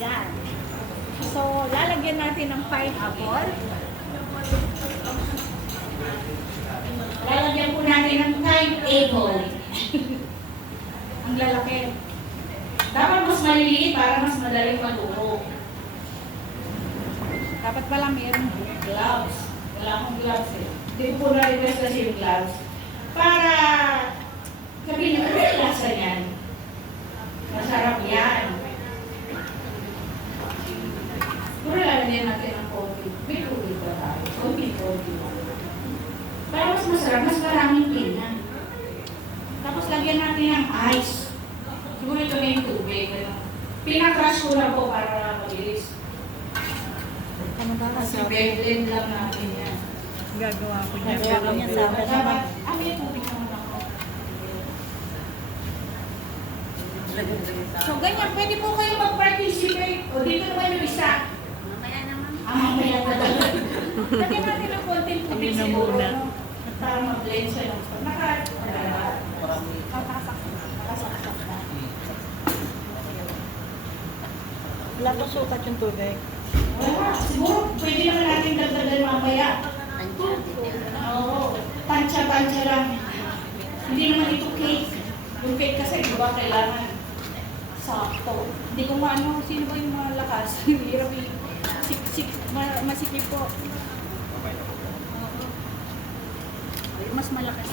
Yan. So, lalagyan natin ng pineapple. Lalagyan po natin ng pineapple. Ang lalaki. Dapat mas maliliit para mas madaling maluto. Dapat pala mayroong gloves. Wala akong gloves eh. Hindi ko po na-request kasi yung gloves. Para sabihin na, ano yung lasa niyan? Masarap yan. Pero lalagyan natin ang konti. May tubig ba tayo? Konti. Para mas masarap, mas maraming pina. Tapos lagyan natin ng ice. Siguro ito na yung tubig. Pinakrush ko lang po para mabilis. Ano ba Kasi blend lang natin yan. gagawa ko niya? Gagawa ko niya sa may tubig naman ako. So ganyan, pwede po kayo mag-participate. O dito naman yung isa. Mamaya naman. Mamaya pa talaga. Lagyan natin ng konting tubig Ayun na siguro. muna. No? Para mag-blend siya ng spot. Nakasaksak na. Wala pa sukat yung tubig. Wala. Siguro pwede naman natin dagdagan mamaya. Oo. Tansya-tansya lang. Hindi naman ito cake. Yung cake kasi, di ba, kailangan sakto. Hindi ko maano, sino ba yung mga lakas? Hirap yung masikip po. Oo. Mas malakas.